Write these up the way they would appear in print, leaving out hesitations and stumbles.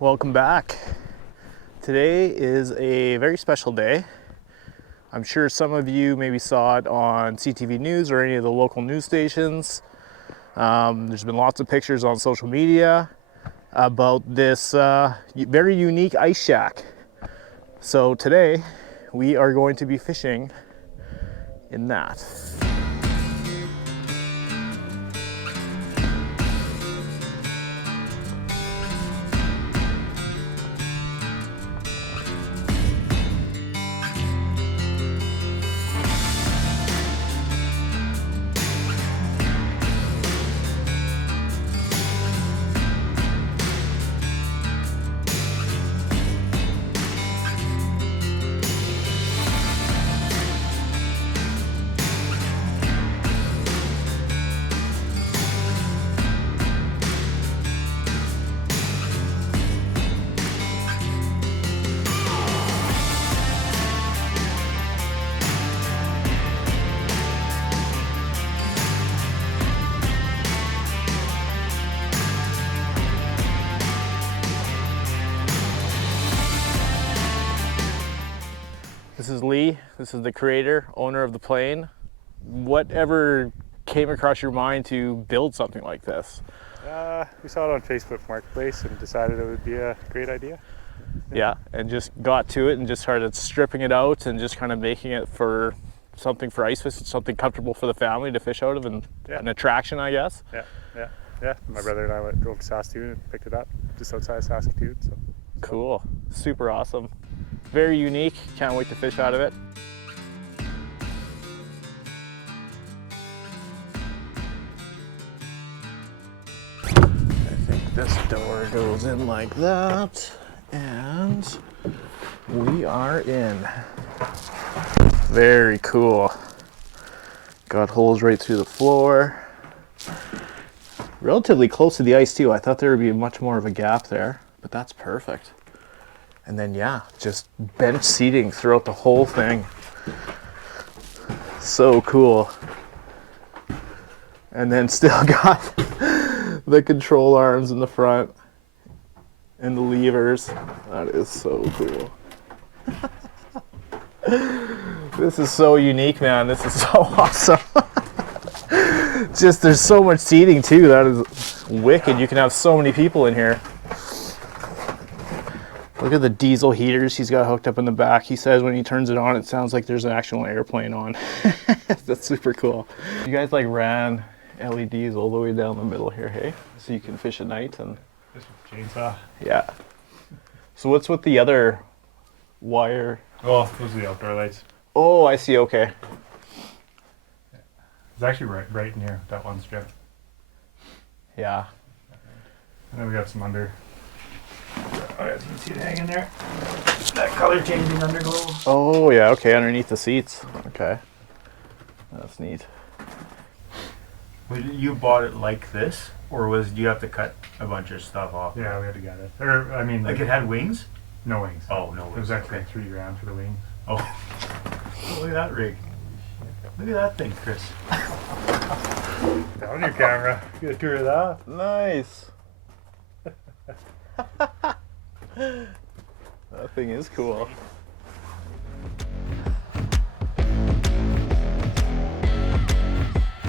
Welcome back. Today is a very special day. I'm sure some of you maybe saw it on CTV News or any of the local news stations. There's been lots of pictures on social media about this very unique ice shack. So today we are going to be fishing in that. This is Lee. This is the creator, owner of the plane. Whatever came across your mind to build something like this? We saw it on Facebook Marketplace and decided it would be a great idea. Yeah, and just got to it and just started stripping it out and just kind of making it for something for ice fishing, something comfortable for the family to fish out of, and an attraction, I guess. Yeah. My brother and I drove to Saskatchewan and picked it up just outside of Saskatoon. So cool, super awesome, very unique. Can't wait to fish out of it. I think this door goes in like that, and we are in. Very cool. Got holes right through the floor. Relatively close to the ice too. I thought there would be much more of a gap there, but that's perfect. And then yeah, just bench seating throughout the whole thing. So cool. And then still got the control arms in the front and the levers. That is so cool. This is so unique, man. This is so awesome. Just there's so much seating too. That is wicked. You can have so many people in here. Look at the diesel heaters he's got hooked up in the back. He says when he turns it on, it sounds like there's an actual airplane on. That's super cool. You guys like ran LEDs all the way down the middle here, hey? So you can fish at night and. just with chainsaw. Yeah. So what's with the other wire? Oh, those are the outdoor lights. Oh, I see. Okay. It's actually right in here, that one strip. Yeah. And then we got some under. Oh yeah, you can see it hanging there. That color changing underglow. Oh yeah. Okay. Underneath the seats. Okay. That's neat. You bought it like this, or was you have to cut a bunch of stuff off? Yeah, we had to get it. Or I mean, Like it had wings? no wings. Oh, no wings. It was actually Okay. $3,000 for the wings. Oh. Look at that rig. Look at that thing, Chris. On your camera. Get a tour of that. Nice. That thing is cool.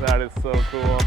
That is so cool.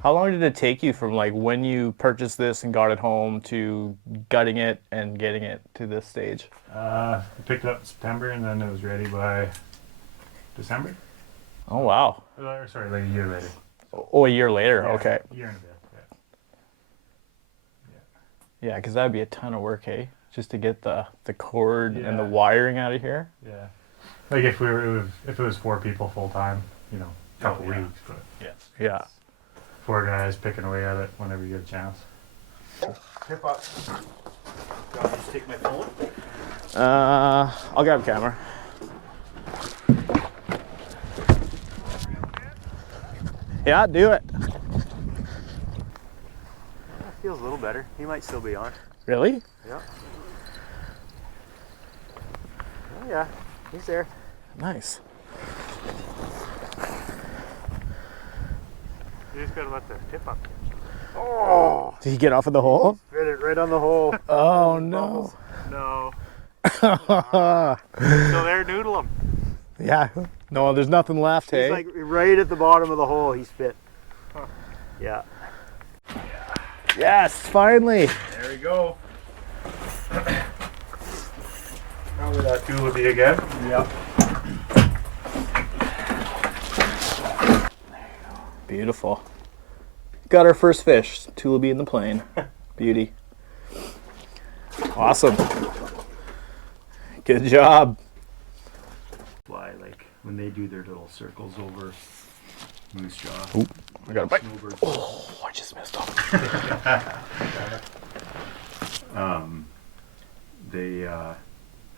How long did it take you from like when you purchased this and got it home to gutting it and getting it to this stage? We picked it up in September and then it was ready by December. Oh wow. Sorry, like a year later. Oh, a year later. Yeah, Okay. A year and a bit. Yeah, because that'd be a ton of work, hey? Just to get the cord and the Yeah. wiring out of here. Yeah. Like if it was 4 people full time, you know, a couple yeah. weeks, but Yeah. 4 guys picking away at it whenever you get a chance. Tip up. You want me to just take my phone? I'll grab a camera. Yeah, do it. That feels a little better. He might still be on. Really? Yeah. Oh yeah, he's there. Nice. You just gotta let the tip up. Oh! Did he get off of the hole? Hit it right on the hole. Oh no. No. Still there, noodle him. Yeah. No, there's nothing left, He's hey? like right at the bottom of the hole. He's fit. Huh. Yeah. Yes, finally. There we go. Probably that tool will be again. Yep. Beautiful. Got our first fish. Tulipy in the plane. Beauty. Awesome. Good job. Why, like when they do their little circles over moose jaw. Ooh, I got a bite. Snowbirds. Oh, I just missed him.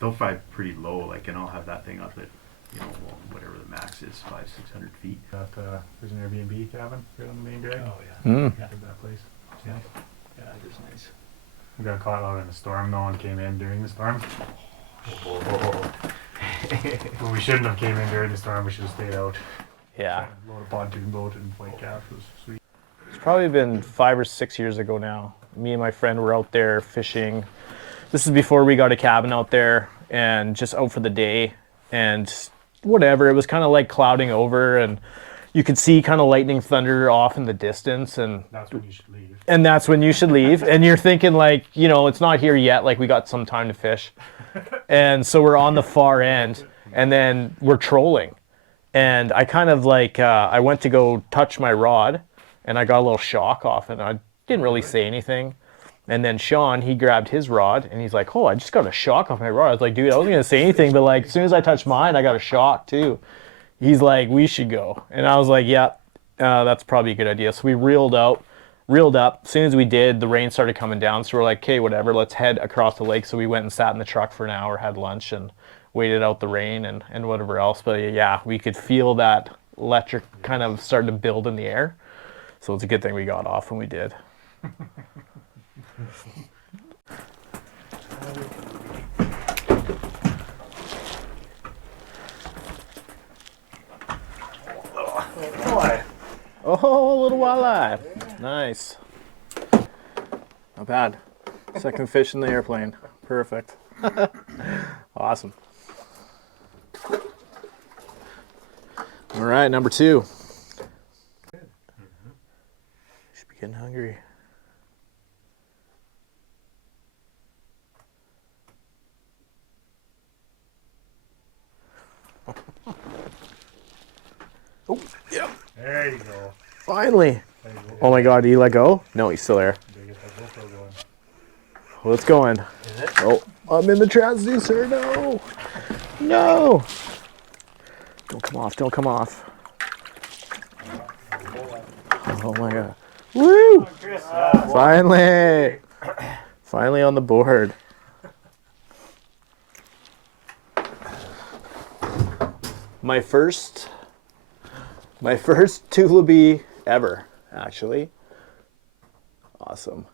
They'll fly pretty low, like, and I'll have that thing up at, you know, well, whatever the max is, 500-600 feet. There's an Airbnb cabin right on the main drag. Oh yeah. Mm. I think that place. Yeah. Yeah, it is nice. We got caught out in a storm. No one came in during the storm. Well, we shouldn't have came in during the storm. We should have stayed out. Yeah. Load a pontoon boat and white calf was sweet. It's probably been 5 or 6 years ago now. Me and my friend were out there fishing. This is before we got a cabin out there and just out for the day. And whatever, it was kind of like clouding over and you could see kind of lightning thunder off in the distance. And That's when you should leave. And that's when you should leave. And you're thinking like, you know, it's not here yet. Like we got some time to fish. And so we're on the far end and then we're trolling. And I kind of like, I went to go touch my rod and I got a little shock off and I didn't really say anything. And then Sean, he grabbed his rod and he's like, oh, I just got a shock off my rod. I was like, dude, I wasn't going to say anything. But like, as soon as I touched mine, I got a shock too. He's like, we should go. And I was like, yeah, that's probably a good idea. So we reeled up. As soon as we did, the rain started coming down. So we're like, okay, whatever, let's head across the lake. So we went and sat in the truck for an hour, had lunch, and waited out the rain and whatever else. But yeah, we could feel that electric kind of starting to build in the air. So it's a good thing we got off when we did. Oh, a little walleye. Nice. Not bad. Second fish in the airplane. Perfect. Awesome. All right, number 2. Should be getting hungry. Oh, yeah. There you go. Finally. There you go. Oh my God, did he let go? No, he's still there. Gotta get that GoPro going. Well, it's going. Is it? Oh, I'm in the transducer. No. No. Don't come off. Don't come off. Oh my God. Woo! Chris, Finally. Finally on the board. My first Tulipy ever, actually. Awesome.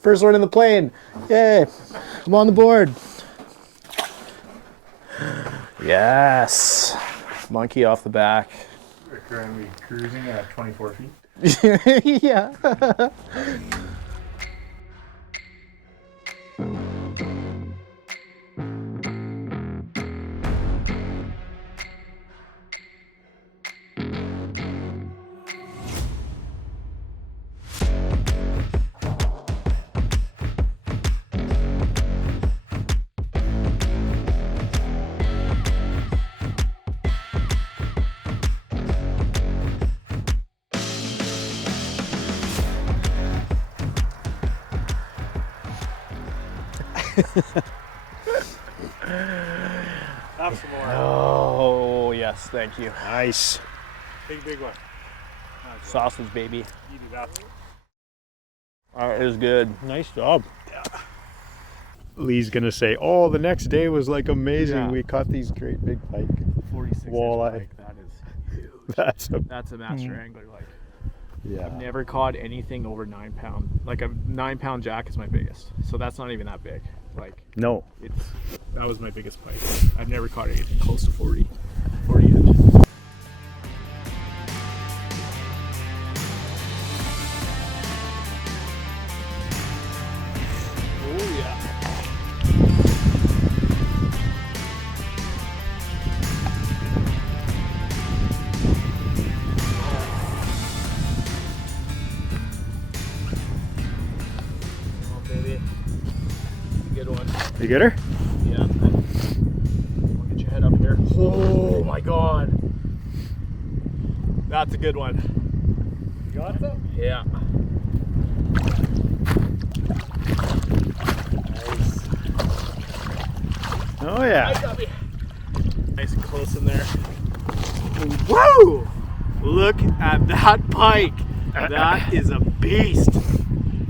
First one in the plane. Yay. I'm on the board. Yes. Monkey off the back. We're currently cruising at 24 feet. Yeah. Have some more. Oh, yes. Thank you. nice. Big one. Sausage, baby. You do that. That is good. Nice job. Lee's gonna say, "Oh, the next day was like amazing. Yeah. We caught these great big pike." 46 Walleye. inch pike. That is huge. That's a master angler. Like, yeah. I've never caught anything over 9 pound. Like a 9 pound jack is my biggest. So that's not even that big. Like, No. that was my biggest pike. I've never caught anything close to 40 inch. Oh yeah. Oh baby. Good one. You get her? Yeah. I'll get your head up here. Oh my god. That's a good one. You got them? Yeah. Nice. Oh yeah. Nice, Gubby. Nice and close in there. Woo! Look at that pike. That is a beast.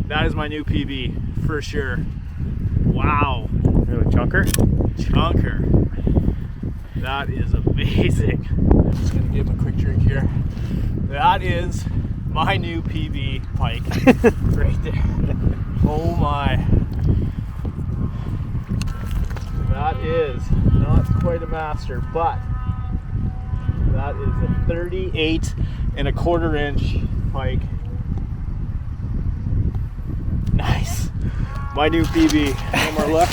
That is my new PB for sure. Wow. Really chunker? Chunker. That is amazing. I'm just gonna give him a quick drink here. That is my new PB pike right there. Oh my. That is not quite a master, but that is a 38 and a quarter inch pike. Nice. My new PB. One more look.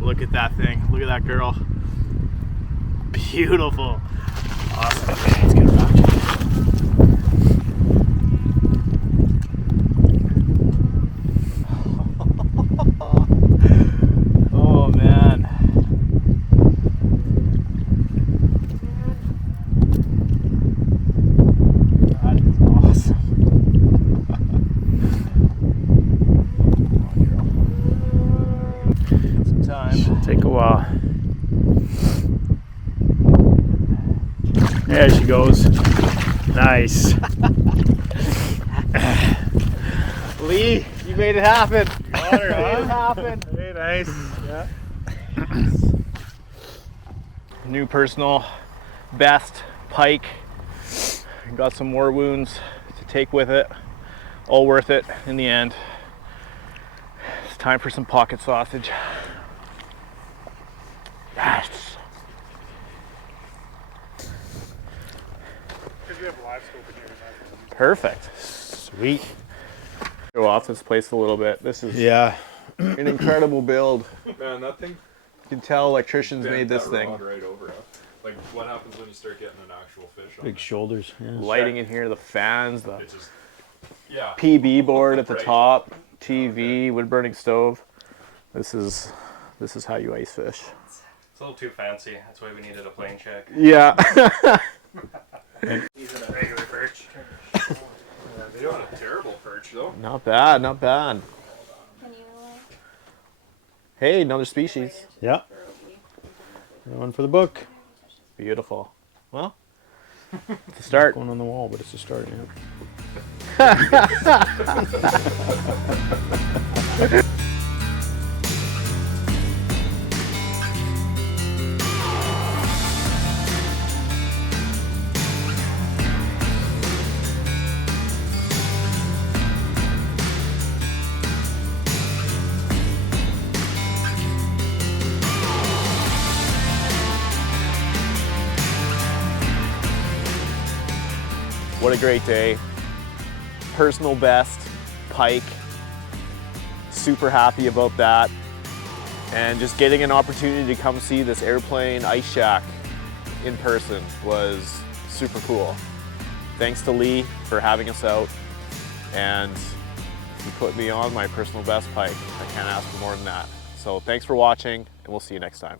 Look at that thing. Look at that girl. Beautiful. Awesome. Okay, let's get her back. Oh man. That is awesome. Some time. Take a while. There she goes. Nice. Lee, you made it happen. You got her, made huh? it happen. Hey, nice. Yeah. New personal best pike. Got some more wounds to take with it. All worth it in the end. It's time for some pocket sausage. Yes. Perfect. Sweet. Go off this place a little bit. This is Yeah. an incredible build. Man, that thing You can tell electricians bent made this that thing. rod right over. Like, what happens when you start getting an actual fish on Big it? shoulders. Yeah. Lighting in here, the fans, the It just, yeah. PB board at the Right. top, TV, wood burning stove. This is how you ice fish. It's a little too fancy. That's why we needed a plane check. Yeah. He's in a regular perch. They don't have a terrible perch, though. Not bad, not bad. Can you Hey, another species. Yeah. One for the book. Beautiful. Well, it's a start. Going on the wall, but it's a start. Yeah. What a great day. Personal best, pike. Super happy about that. And just getting an opportunity to come see this airplane ice shack in person was super cool. Thanks to Lee for having us out. And he put me on my personal best pike. I can't ask for more than that. So thanks for watching, and we'll see you next time.